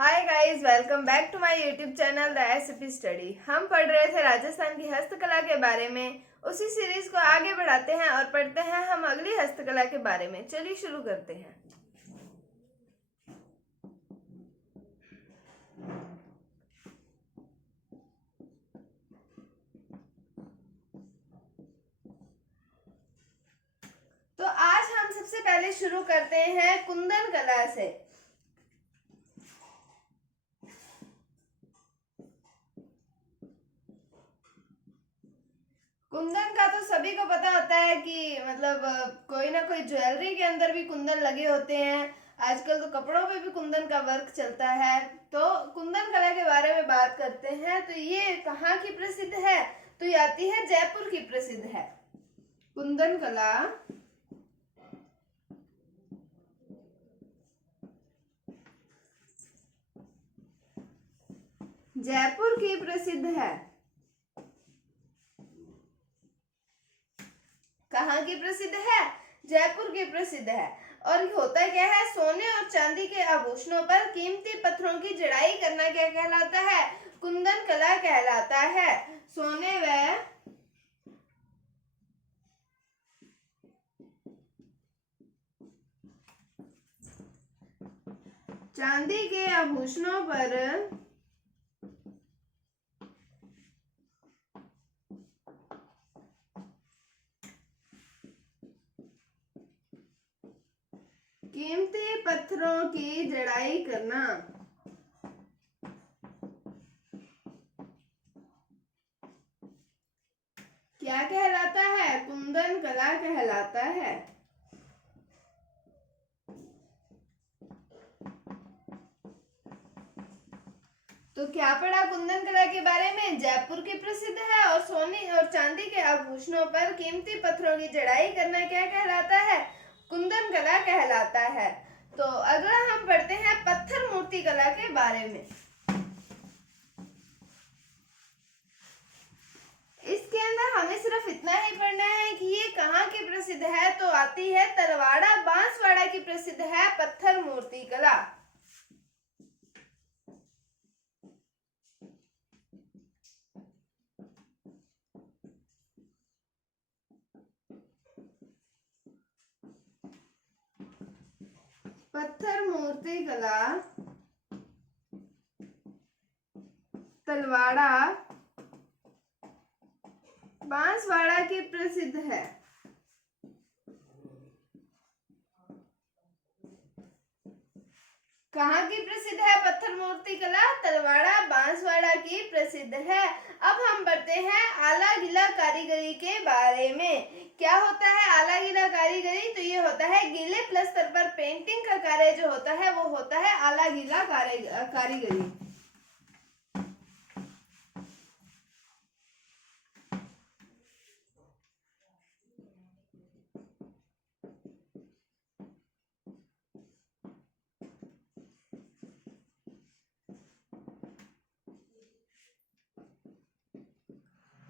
Hi guys, welcome back to my YouTube channel the recipe study. हम पढ़ रहे थे राजस्थान की हस्तकला के बारे में। उसी सीरीज को आगे बढ़ाते हैं और पढ़ते हैं हम अगली हस्तकला के बारे में। चलिए शुरू करते हैं। तो आज हम सबसे पहले शुरू करते हैं कुंदन कला से। कुंदन का तो सभी को पता होता है कि कोई ना कोई ज्वेलरी के अंदर भी कुंदन लगे होते हैं। आजकल तो कपड़ों पे भी कुंदन का वर्क चलता है। तो कुंदन कला के बारे में बात करते हैं। तो ये कहाँ की प्रसिद्ध है? तो ये आती है जयपुर की प्रसिद्ध है कुंदन कला। जयपुर की प्रसिद्ध है। कहाँ की प्रसिद्ध है? जयपुर की प्रसिद्ध है। और होता क्या है? सोने और चांदी के आभूषणों पर कीमती पत्थरों की जड़ाई करना क्या कहलाता है? कुंदन कला कहलाता है। सोने व चांदी के आभूषणों पर कीमती पत्थरों की जड़ाई करना क्या कहलाता है? कुंदन कला कहलाता है। तो क्या पढ़ा कुंदन कला के बारे में? जयपुर की प्रसिद्ध है और सोने और चांदी के आभूषणों पर कीमती पत्थरों की जड़ाई करना क्या कहलाता है? कुंदन कला कहलाता है। तो अगला हम पढ़ते हैं पत्थर मूर्ति कला के बारे में। इसके अंदर हमें सिर्फ इतना ही पढ़ना है कि ये कहाँ की प्रसिद्ध है। तो आती है तलवाड़ा बांसवाड़ा की प्रसिद्ध है पत्थर मूर्ति कला। पत्थर मूर्ति कला तलवाड़ा बांसवाड़ा की प्रसिद्ध है। कहाँ की प्रसिद्ध है पत्थर मूर्ति कला? तलवाड़ा बांसवाड़ा की प्रसिद्ध है। अब हम बढ़ते हैं आला गीला कारीगरी के बारे में। क्या होता है आला गीला कारीगरी? तो ये होता है गीले प्लस्तर पर पेंटिंग का कार्य जो होता है वो होता है आला गीला कारीगरी।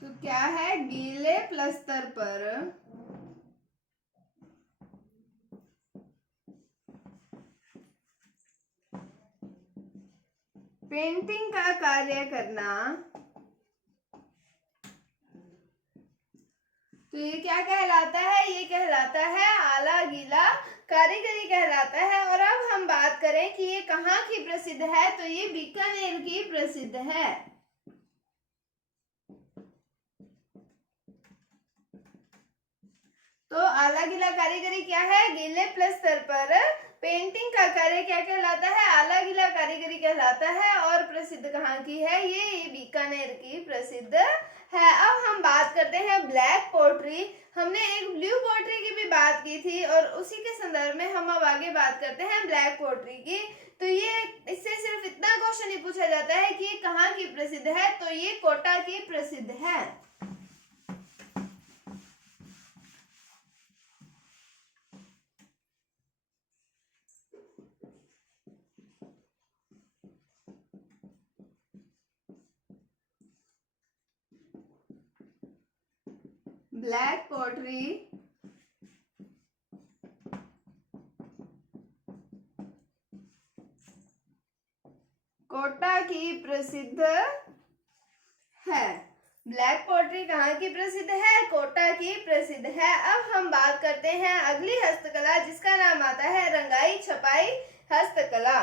तो क्या है? गीले प्लस्तर पर पेंटिंग का कार्य करना। तो ये क्या कहलाता है? ये कहलाता है आला गीला कारीगरी कहलाता है। और अब हम बात करें कि ये कहाँ की प्रसिद्ध है। तो ये बीकानेर की प्रसिद्ध है। तो आला गीला कारीगरी क्या है? गीले प्लस्तर पर पेंटिंग का कार्य क्या कहलाता है? आला गीला कारीगरी कहलाता है। और प्रसिद्ध कहाँ की है? ये बीकानेर की प्रसिद्ध है। अब हम बात करते हैं ब्लैक पोट्री। हमने एक ब्लू पोट्री की भी बात की थी और उसी के संदर्भ में हम अब आगे बात करते हैं ब्लैक पोट्री की। तो ये इससे सिर्फ इतना क्वेश्चन ही पूछा जाता है कि ये कहाँ की प्रसिद्ध है। तो ये कोटा की प्रसिद्ध है। ब्लैक पोट्री कोटा की प्रसिद्ध है। ब्लैक पोट्री कहाँ की प्रसिद्ध है? कोटा की प्रसिद्ध है। अब हम बात करते हैं अगली हस्तकला जिसका नाम आता है रंगाई छपाई हस्तकला।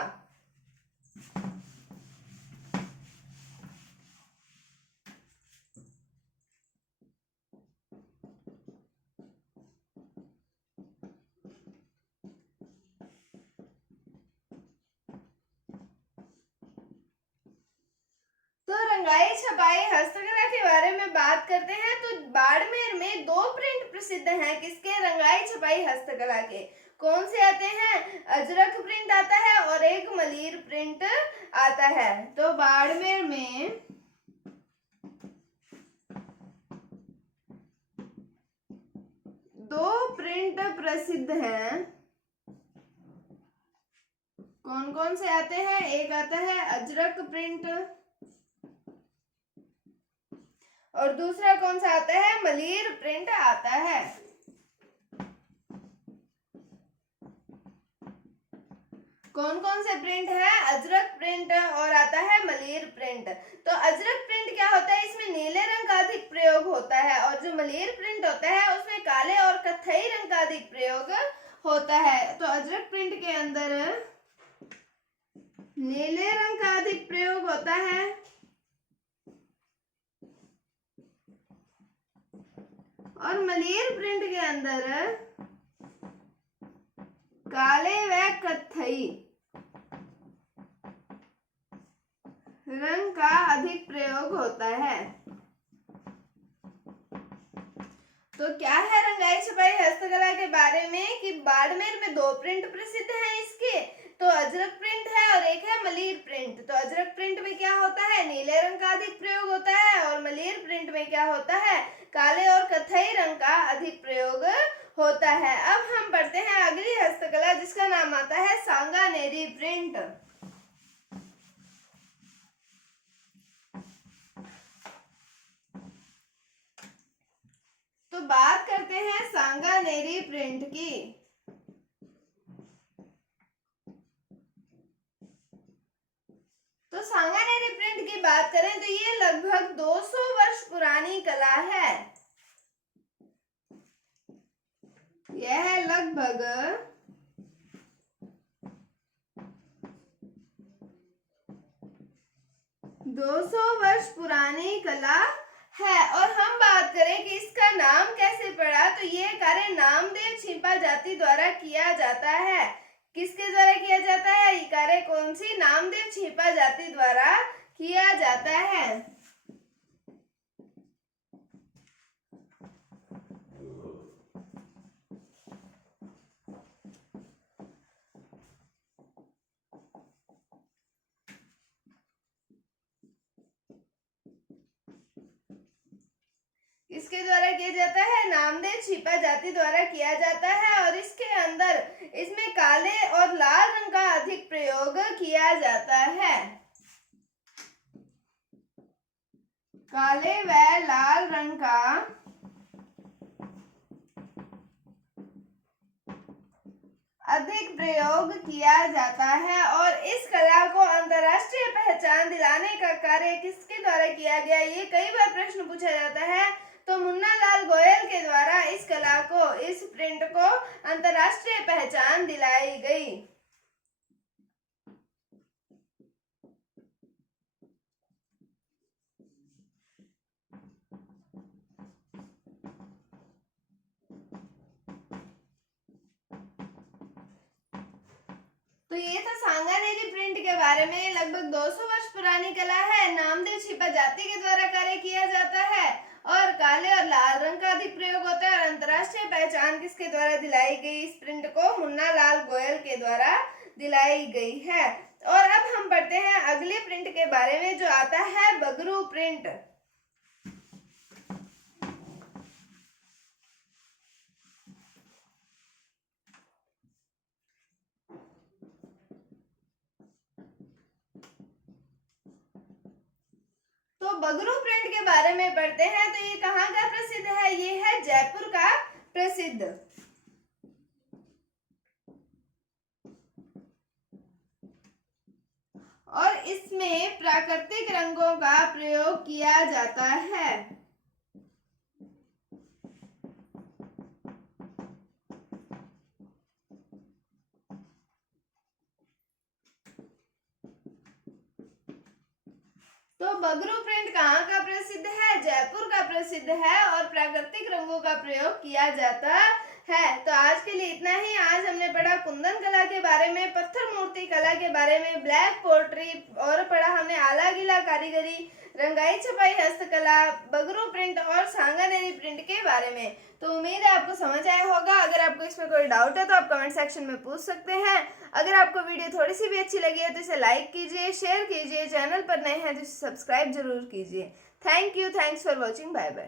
तो रंगाई छपाई हस्तकला के बारे में बात करते हैं तो बाड़मेर में दो प्रिंट प्रसिद्ध हैं। किसके? रंगाई छपाई हस्तकला के। कौन से आते हैं? अजरक प्रिंट आता है और एक मलीर प्रिंट आता है। तो बाड़मेर में दो प्रिंट प्रसिद्ध हैं। कौन कौन से आते हैं? एक आता है अजरक प्रिंट और दूसरा कौन सा आता है? मलीर प्रिंट आता है। कौन कौन से प्रिंट है? अजरक प्रिंट और आता है मलीर प्रिंट। तो अजरक प्रिंट क्या होता है? इसमें नीले रंग का अधिक प्रयोग होता है और जो मलीर प्रिंट होता है उसमें काले और कत्थई रंग का अधिक प्रयोग होता है। तो अजरक प्रिंट के अंदर नीले रंग का अधिक प्रयोग होता है और मलीर प्रिंट के अंदर काले व कत्थई रंग का अधिक प्रयोग होता है। तो क्या है रंगाई छपाई हस्तकला के बारे में कि बाड़मेर में दो प्रिंट प्रसिद्ध हैं इसके। तो अजरक प्रिंट है और एक है मलीर प्रिंट। तो अजरक प्रिंट में क्या होता है? नीले रंग का अधिक प्रयोग होता है और मलीर प्रिंट में क्या होता है? काले और कत्थई रंग का अधिक प्रयोग होता है। अब हम पढ़ते हैं अगली हस्तकला जिसका नाम आता है सांगानेरी प्रिंट। तो बात करते हैं सांगानेरी प्रिंट की। तो सांगानेरी प्रिंट की बात करें तो ये लगभग 200 वर्ष पुरानी कला है। यह लगभग 200 वर्ष पुरानी कला है। और हम बात करें कि इसका नाम कैसे पड़ा तो ये कार्य नामदेव छिपा जाति द्वारा किया जाता है। किसके द्वारा किया जाता है? ये कार्य कौन सी? नामदेव छिपा जाति द्वारा किया जाता है। इसके द्वारा किया जाता है? नामदेव छिपा जाति द्वारा किया जाता है और इसके अंदर इसमें काले और लाल रंग का अधिक प्रयोग किया जाता है। काले व लाल रंग का अधिक प्रयोग किया जाता है और इस कला को अंतरराष्ट्रीय पहचान दिलाने का कार्य किसके द्वारा किया गया? ये कई बार प्रश्न पूछा जाता है। तो मुन्ना लाल गोयल के द्वारा इस कला को, इस प्रिंट को अंतरराष्ट्रीय पहचान दिलाई गई। तो ये था सांगानेरी प्रिंट के बारे में। लगभग 200 वर्ष पुरानी कला है। नामदेव छिपा जाति के द्वारा कार्य किया जाता है और काले और लाल रंग का अधिक प्रयोग होता है और अंतरराष्ट्रीय पहचान किसके द्वारा दिलाई गई? इस प्रिंट को मुन्ना लाल गोयल के द्वारा दिलाई गई है। और अब हम पढ़ते हैं अगले प्रिंट के बारे में जो आता है बगरू प्रिंट। तो बगरू प्रिंट के बारे में पढ़ते हैं तो ये कहाँ का प्रसिद्ध है? ये है जयपुर का प्रसिद्ध। और इसमें प्राकृतिक रंगों का प्रयोग किया जाता है। तो बगरू प्रिंट कहाँ का प्रसिद्ध है? जयपुर का प्रसिद्ध है और प्राकृतिक रंगों का प्रयोग किया जाता है। तो आज के लिए इतना ही। आज हमने पढ़ा कुंदन कला के बारे में, पत्थर मूर्ति कला के बारे में, ब्लैक पोट्री, और पढ़ा हमने आला गीला कारीगरी, रंगाई छपाई हस्तकला, बगरू प्रिंट और सांगानेरी प्रिंट के बारे में। तो उम्मीद है आपको समझ आया होगा। अगर आपको इसमें कोई डाउट है तो आप कमेंट सेक्शन में पूछ सकते हैं। अगर आपको वीडियो थोड़ी सी भी अच्छी लगी है तो इसे लाइक कीजिए, शेयर कीजिए, चैनल पर नए हैं तो इसे सब्सक्राइब जरूर कीजिए। Thank you, thanks for watching, bye bye.